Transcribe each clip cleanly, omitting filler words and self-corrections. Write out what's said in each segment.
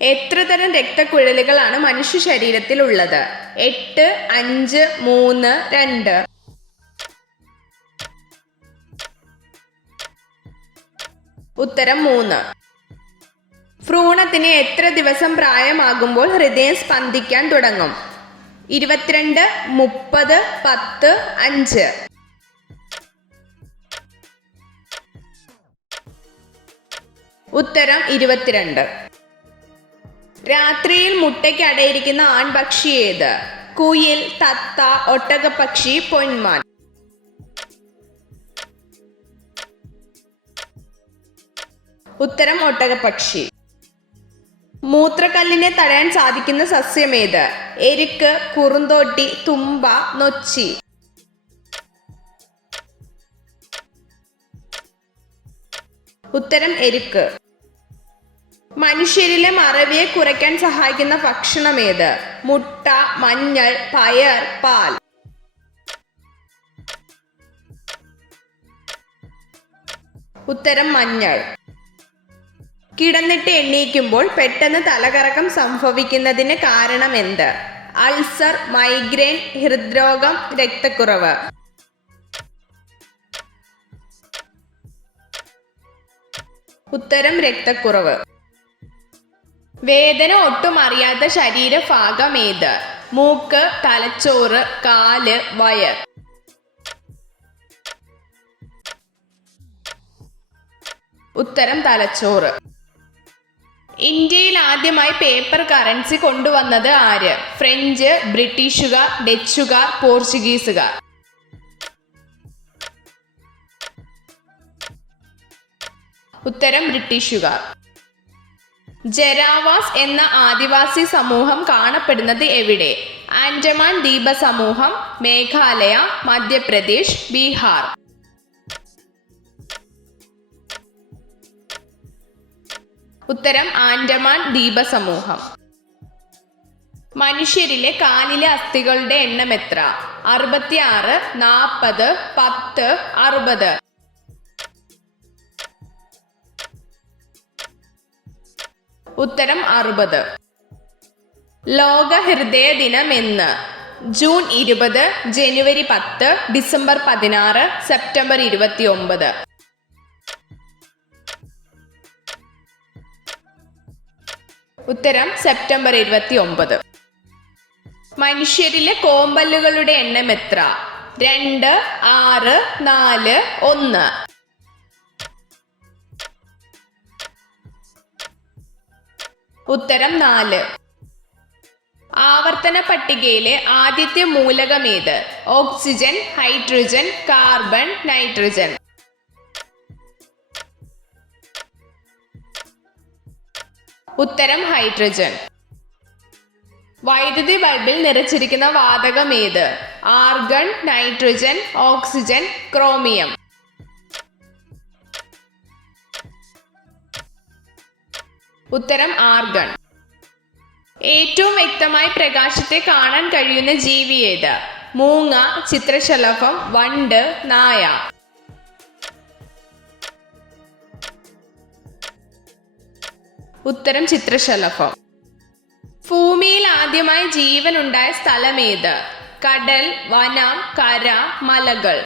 എത്ര തരം രക്തക്കുഴലുകളാണ് മനുഷ്യ ശരീരത്തിൽ ഉള്ളത്? 8, 5, 3, 2. ഉത്തരം 3. ഭ്രൂണത്തിന് എത്ര ദിവസം പ്രായമാകുമ്പോൾ ഹൃദയം സ്പന്ദിക്കാൻ തുടങ്ങും? 22, 30, 10, 5. ഉത്തരം 22. രാത്രിയിൽ മുട്ടയ്ക്ക് അടയിരിക്കുന്ന ആൺപക്ഷി ഏത്? കുയിൽ, തത്ത, ഒട്ടകപ്പക്ഷി, പൊന്മാൻ. ഉത്തരം ഒട്ടകപ്പക്ഷി. മൂത്രക്കല്ലിനെ തടയാൻ സാധിക്കുന്ന സസ്യമേത്? എരുക്ക്, കുറുന്തോട്ടി, തുമ്പ, നൊച്ചി. ഉത്തരം എരുക്ക്. മനുഷ്യരിലെ മറവിയെ കുറയ്ക്കാൻ സഹായിക്കുന്ന ഭക്ഷണമേത്? മുട്ട, മഞ്ഞൾ, പയർ, പാൽ. ഉത്തരം മഞ്ഞൾ. കിടന്നിട്ട് എണീക്കുമ്പോൾ പെട്ടെന്ന് തലകറക്കം സംഭവിക്കുന്നതിന് കാരണം എന്ത്? അൾസർ, മൈഗ്രെയിൻ, ഹൃദ്രോഗം, രക്തക്കുറവ്. ഉത്തരം രക്തക്കുറവ്. വേദന ഒട്ടും അറിയാത്ത ശരീരഭാഗം ഏത്? മൂക്ക്, തലച്ചോറ്, കാല്, വയർ. ഉത്തരം തലച്ചോറ്. ഇന്ത്യയിൽ ആദ്യമായി പേപ്പർ കറൻസി കൊണ്ടുവന്നത് ആര്? ഫ്രഞ്ച്, ബ്രിട്ടീഷുകാർ, ഡച്ചുകാർ, പോർച്ചുഗീസുകാർ. ഉത്തരം ബ്രിട്ടീഷുകാർ. ജരാവാസ് എന്ന ആദിവാസി സമൂഹം കാണപ്പെടുന്നത് എവിടെ? ആൻഡമാൻ ദ്വീപ സമൂഹം, മേഘാലയ, മധ്യപ്രദേശ്, ബീഹാർ. ഉത്തരം ആൻഡമാൻ ദ്വീപ സമൂഹം. മനുഷ്യരിലെ കാലിലെ അസ്ഥികളുടെ എണ്ണം എത്ര? 66, 40, 10, 60. ഉത്തരം 60. ലോക ഹൃദയ ദിനം എന്ന്? ജൂൺ 20, ജനുവരി 10, ഡിസംബർ 16, സെപ്റ്റംബർ 29. ഉത്തരം സെപ്റ്റംബർ 29. മനുഷ്യരിലെ കോമ്പല്ലുകളുടെ എണ്ണം എത്ര? 2, 6, 4, 1. ഉത്തരം 4. ആവർത്തന പട്ടികയിലെ ആദ്യത്തെ മൂലകം ഏത്? Oxygen, hydrogen, carbon, nitrogen. ഉത്തരം ഹൈഡ്രജൻ. വൈദ്യുതി ബൾബിൽ നിറച്ചിരിക്കുന്ന വാതകം ഏത്? Argon, nitrogen, oxygen, chromium. ഉത്തരം ആർഗൺ. ഏറ്റവും വ്യക്തമായി പ്രകാശത്തെ കാണാൻ കഴിയുന്ന ജീവി ഏത്? മൂങ്ങ, ചിത്രശലഭം, വണ്ട്, നായ. ഉത്തരം ചിത്രശലഭം. ഭൂമിയിൽ ആദ്യമായി ജീവൻ ഉണ്ടായ സ്ഥലം ഏത്? കടൽ, വനം, കര, മലകൾ.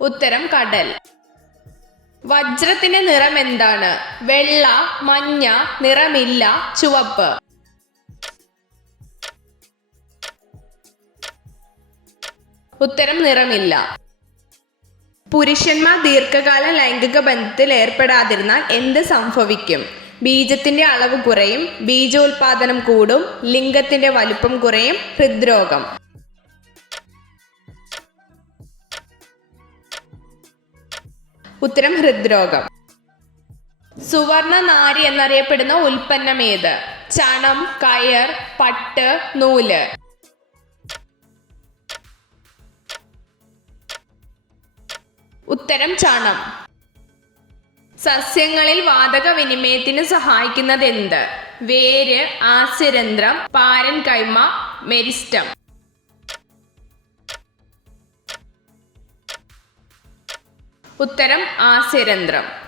ഉത്തരം കടൽ. വജ്രത്തിന്റെ നിറം എന്താണ്? വെള്ള, മഞ്ഞ, നിറമില്ല, ചുവപ്പ്. ഉത്തരം നിറമില്ല. പുരുഷന്മാർ ദീർഘകാല ലൈംഗിക ബന്ധത്തിൽ ഏർപ്പെടാതിരുന്നാൽ എന്ത് സംഭവിക്കും? ബീജത്തിന്റെ അളവ് കുറയും, ബീജോൽപാദനം കൂടും, ലിംഗത്തിന്റെ വലിപ്പം കുറയും, ഹൃദ്രോഗം. ഉത്തരം ഹൃദ്രോഗം. സുവർണ നാരി എന്നറിയപ്പെടുന്ന ഉൽപ്പന്നം ഏത്? ചണം, കയർ, പട്ട്, നൂല്. ഉത്തരം ചണം. സസ്യങ്ങളിൽ വാതക വിനിമയത്തിന് സഹായിക്കുന്നത് എന്ത്? വേര്, ആസ്യരന്ധ്രം, പാരൻ കൈമ, മെരിസ്റ്റം. ഉത്തരം ആസ്യരന്ധ്രം.